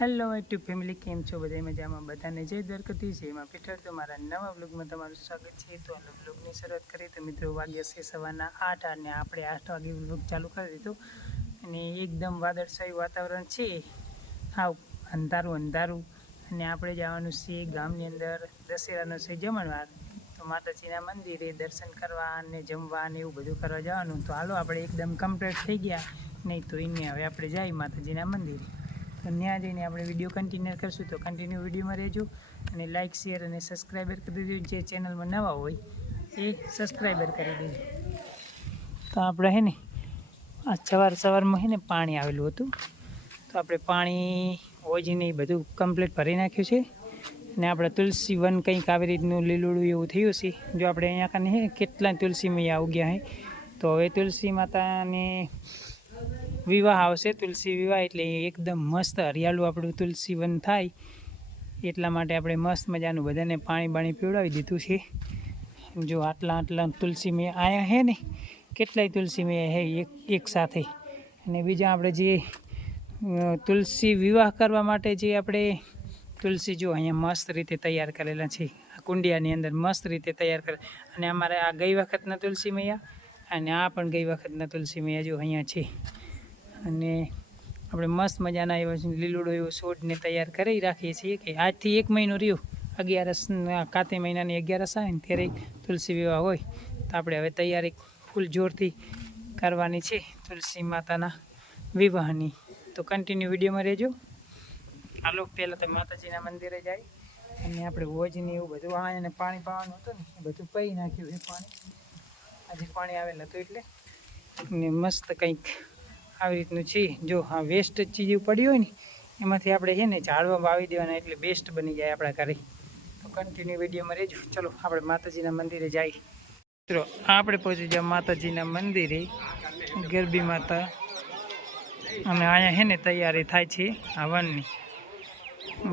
Hello YouTube family, કેમ છો? બધા મજામાં? બધાને જય દ્વારકાધીશ, એમાં પીઠળ તો મારા નવા બ્લોગમાં તમારું સ્વાગત છે। તો આ બ્લોગની શરૂઆત કરીએ તો મિત્રો વાગ્યા છે સવારના 8 અને આપણે 8 વાગે બ્લોગ ચાલુ કરી દીધો અને એકદમ વાદળછાયું વાતાવરણ છે, હાવ અંધારું અને આપણે જવાનું છે ગામની અંદર દશેરાનો છે જમણવાર। તો માતાજીના મંદિરે દર્શન કરવા અને જમવા અને એવું બધું કરવા જવાનું। તો હાલો આપણે એકદમ કમ્પ્લીટ થઈ ગયા, નહીં તો એને હવે આપણે જઈએ માતાજીના મંદિરે। તો ત્યાં જઈને આપણે વિડીયો કન્ટિન્યુ કરશું, તો કન્ટિન્યુ વિડીયોમાં રહેજો અને લાઇક શેર અને સબસ્ક્રાઈબર કરી દેજો। જે ચેનલમાં નવા હોય એ સબસ્ક્રાઈબર કરી દેજો। તો આપણે હે ને આ સવારમાં હે ને પાણી આવેલું હતું, તો આપણે પાણી હોજીને એ બધું કમ્પ્લીટ ભરી નાખ્યું છે અને આપણે તુલસી વન કંઈક આવી રીતનું લીલુડું એવું થયું છે। જો આપણે અહીંયા કાને હે કેટલા તુલસી મૈયા ઉગ્યા હે। તો હવે તુલસી માતાને વિવાહ આવશે, તુલસી વિવાહ એટલે એકદમ મસ્ત હરિયાળું આપણું તુલસી વન થાય, એટલા માટે આપણે મસ્ત મજાનું બધાને પાણી બાણી પીવડાવી દીધું છે। જો આટલા તુલસી મેં આયા હે ને, કેટલાય તુલસી મેં હે એક સાથે। અને બીજા આપણે જે તુલસી વિવાહ કરવા માટે જે આપણે તુલસી જો અહીંયા મસ્ત રીતે તૈયાર કરેલા છે, આ કુંડિયાની અંદર મસ્ત રીતે તૈયાર કરે। અને અમારે આ ગઈ વખતના તુલસી મૈયા અને આ પણ ગઈ વખતના તુલસી મૈયા જો અહીંયા છે। અને આપણે મસ્ત મજાના એવા લીલુડો એવો છોડને તૈયાર કરી રાખીએ છીએ કે આજથી 1 મહિનો રહ્યો, 11 કાતે મહિનાની 11 આવે ને ત્યારે તુલસી વિવાહ હોય, તો આપણે હવે તૈયારી ફૂલ જોરથી કરવાની છે તુલસી માતાના વિવાહની। તો કન્ટિન્યુ વિડીયોમાં રહેજો। હાલો પહેલાં તો માતાજીના મંદિરે જાય અને આપણે વોજને એવું બધું અને પાણી પાવાનું હતું ને એ બધું પી નાખ્યું છે। આજે પાણી આવેલું હતું એટલે ને મસ્ત કંઈક આવી રીતનું છે। જો હા વેસ્ટ ચીજ પડી હોય ને એમાંથી આપણે છે ને ઝાડવા વાવી દેવાના, એટલે બેસ્ટ બની જાય આપણા ઘરે। તો કન્ટિન્યુ વિડીયોમાં રહેજો। ચલો આપણે માતાજીના મંદિરે જઈએ। મિત્રો આપણે પહોંચી ગયા માતાજીના મંદિરે, ગરબી માતા, અને અહીંયા છે ને તૈયારી થાય છે હવનની।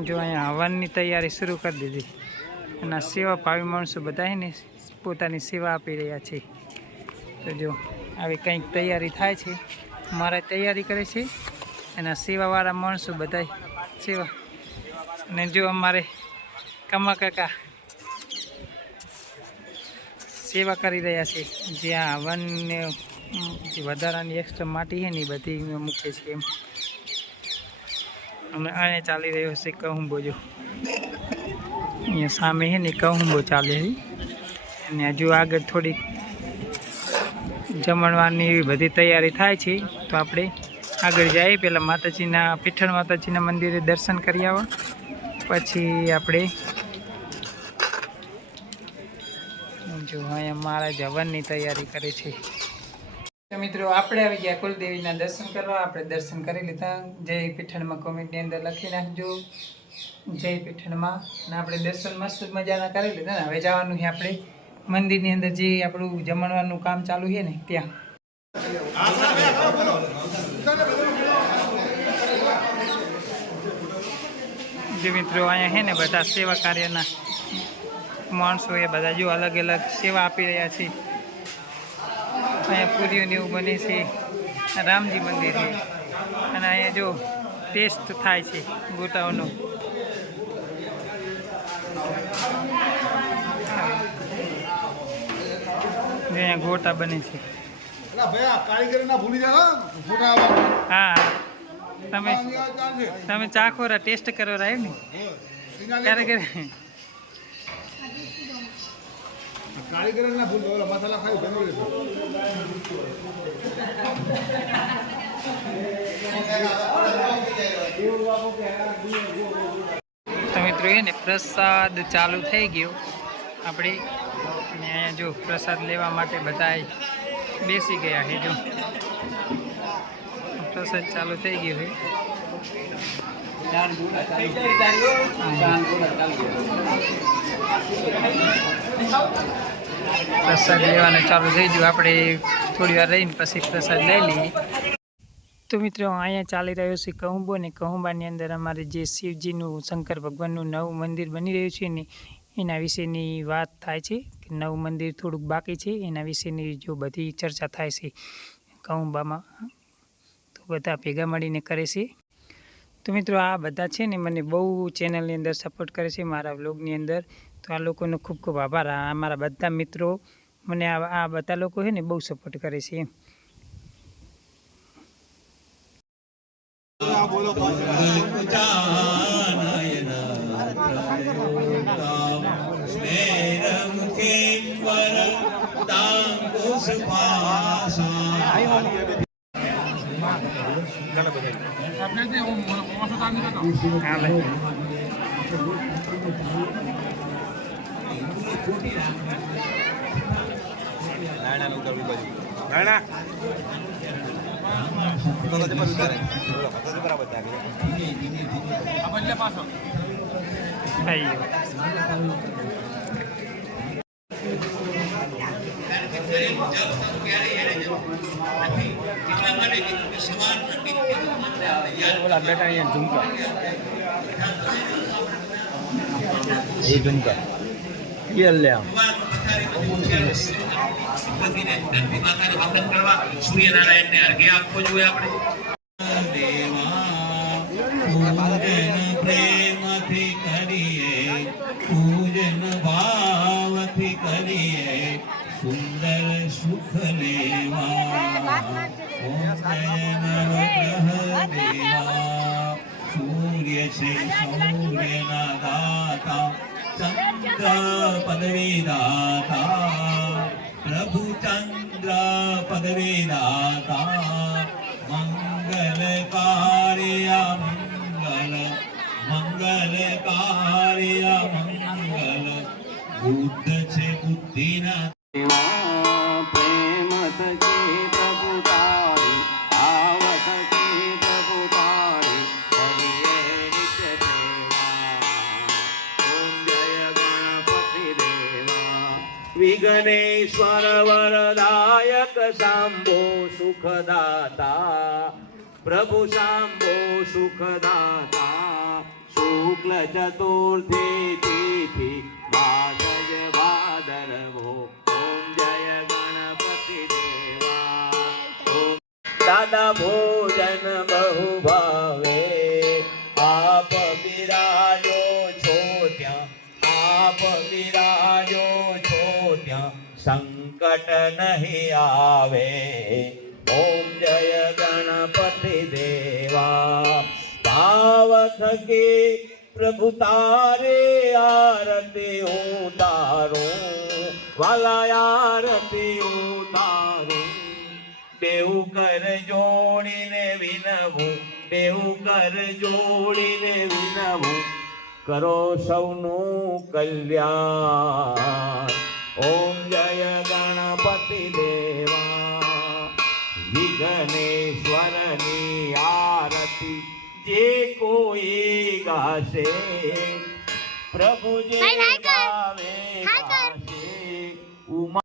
જો અહીંયા હવનની તૈયારી શરૂ કરી દીધી અને સેવા ભાવી માણસો બધા છે ને પોતાની સેવા આપી રહ્યા છે। તો જો આવી કંઈક તૈયારી થાય છે, મારા તૈયારી કરે છે અને સેવાવાળા માણસો બધા સેવા। અને જો અમારે કમા કાકા સેવા કરી રહ્યા છે, જ્યાં હવનને વધારાની એક્સ્ટ્રા માટી છે ને એ બધી મૂકે છે એમ। અને અહીંયા ચાલી રહ્યો છે કહુંબો, જો અહીંયા સામે છે ને કહુંબો ચાલે છે અને હજુ આગળ થોડીક જમણવારની એવી બધી તૈયારી થાય છે। તો આપણે આગળ જઈએ, પહેલાં માતાજીના પીઠળ માતાજીના મંદિરે દર્શન કરી આવો, પછી આપણે જો અહીંયા મહારાજ હવનની તૈયારી કરે છે। તો મિત્રો આપણે આવી ગયા કુલદેવીના દર્શન કરવા। આપણે દર્શન કરી લીધા। જય પીઠળમાં કોમેન્ટની અંદર લખી નાખજો જય પીઠળમાં। અને આપણે દર્શન મસ્ત મજાના કરી લીધા ને હવે જવાનું છે આપણે મંદિરની અંદર, જે આપણું જમણવારનું કામ ચાલુ છે ને ત્યાં। જે મિત્રો અહીંયા છે ને બધા સેવા કાર્યના માણસો એ બધા જો અલગ અલગ સેવા આપી રહ્યા છે। અહીંયા પૂરીઓને એવું બને છે, રામજી મંદિર છે અને અહીંયા જો ટેસ્ટ થાય છે ગોટાઓનો। અહીંયા ગોટા બને છે। હા તમે ચાખોરા ટેસ્ટ કરો રાય ને ક્યારે ક્યારે તો મિત્રો એ ને પ્રસાદ ચાલુ થઈ ગયો આપણે, અને અહીંયા જો પ્રસાદ લેવા માટે બધા બેસી ગયા છે। જો પ્રસાદ ચાલુ થઈ ગયો છે। પ્રસાદ લેવાનું ચાલુ થઈ ગયું, આપણે થોડી વાર રહીને પછી પ્રસાદ લઈ લઈએ। તો મિત્રો અહીંયા ચાલી રહ્યો છે કહુંબો, ને કહુંબાની અંદર અમારે જે શિવજીનું શંકર ભગવાનનું નવું મંદિર બની રહ્યું છે ને એના વિશેની વાત થાય છે કે નવું મંદિર થોડુંક બાકી છે, એના વિશેની જો બધી ચર્ચા થાય છે કહુંબામાં। તો બધા ભેગા મળીને કરે છે। તો મિત્રો આ બધા છે ને મને બહુ ચેનલની અંદર સપોર્ટ કરે છે મારા વ્લોગની અંદર, તો આ લોકોનો ખૂબ ખૂબ આભાર. આ મારા બધા મિત્રો મને આ બધા લોકો છે ને બહુ સપોર્ટ કરે છે એમ. बेटा ये झुमका ये ले आओ. સૂર્યનારાયણ ને અર્ઘ્ય આપવો જોઈએ આપણે. પ્રેમથી કરીએ પૂજન, ભાવથી કરીએ સુંદર સુખ લેવા. સૂર્ય છે સૌર્યના દાતા, ચંદ્ર પદવી દાતા, પ્રભુ ચંદ્ર પદવી દાતા. મંગલ કાર્ય મંગલ, મંગલ કાર્ય મંગલ. બુદ્ધ છે બુદ્ધિના પ્રેમ થકી પ્રભુ તારી, આવત કી પ્રભુ તારી, હરિયે નિત્ય સેવા. ઓમ જય ગણપતિ દેવા. વિઘ્નેશ્વર વરદાયક શંભો સુખદાતા, પ્રભુ શંભો સુખદાતા. શુક્લ ચતુર્થી તિથિ ભાદજ ભાદરવો. ઓમ જય ગણપતિ દેવા. દાદા ભોજન બહુ ભાવે, આપ બિરાજો છો ત્યાં, આપ બિરાજો છો ત્યાં, સંકટ નહીં આવે. ઓમ જય ગણપતિ દેવા. ભાવ થકી પ્રભુ તારે આરતી ઉતારું, વાલા આરતી ઉતારું. દેવું કર જોડીને વિનવું, દેવું કર જોડીને વિનવું. કરો સૌનું કલ્યાણ. ઓમ જય ગણપતિ દેવા. વિઘ્નેશ્વરની આરતી જે કોઈ ગાશે, પ્રભુ જે ગાવે ગાશે. ઉમા